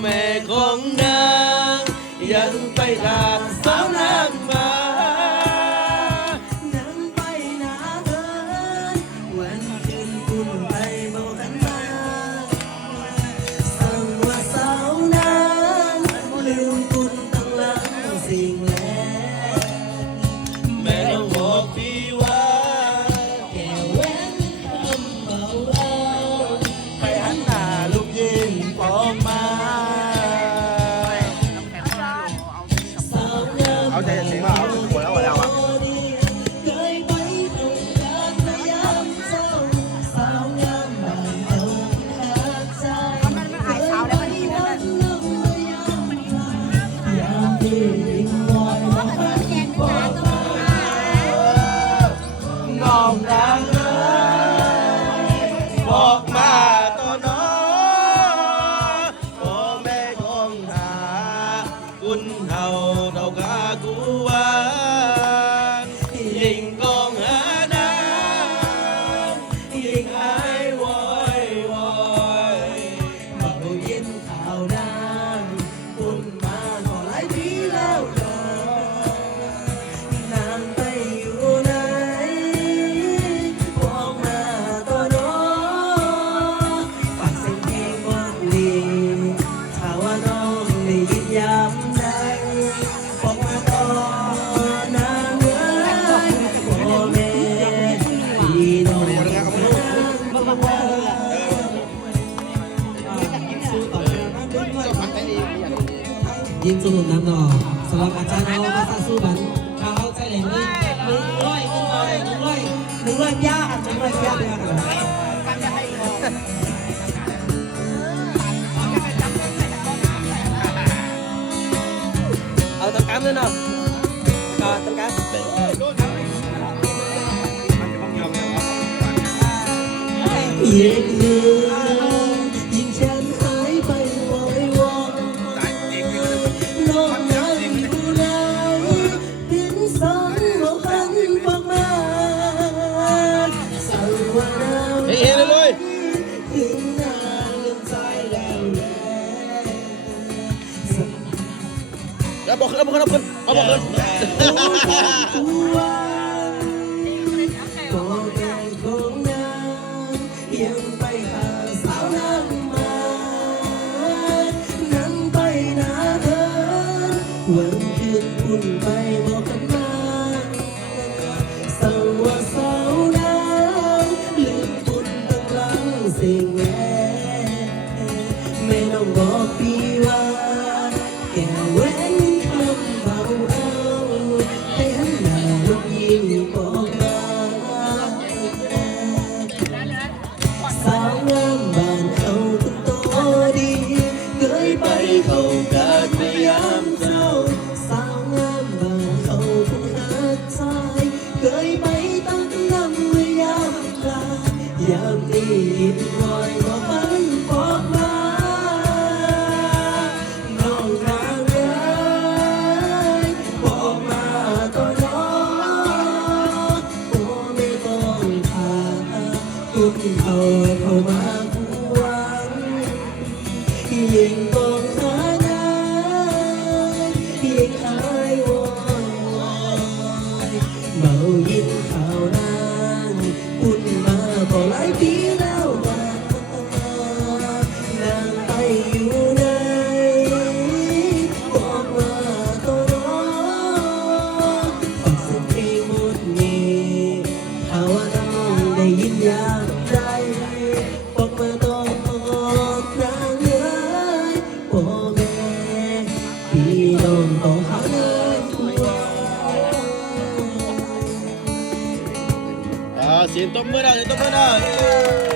แม่ของนางยังไปทาง ยินสนุนน้ำหนอสำหรับอาจารย์เอาภาษาสู้บันเขาจะเล่นหนึ่งร้อยหนึ่งร้อยหนึ่งร้อยหนึ่งร้อยยากหนึ่งร้อยยากเลยครับเอาตำกำเลยเนาะก็ตำกำเย้ เอบอกขึ้นเอาบอกขึ้นเอาบอกขึ้นเอาบอกขึ้นไม่ต้องบอกพี่ จุดเอาเข้ามาหวังยิ่ง asiento fuera, asiento fuera.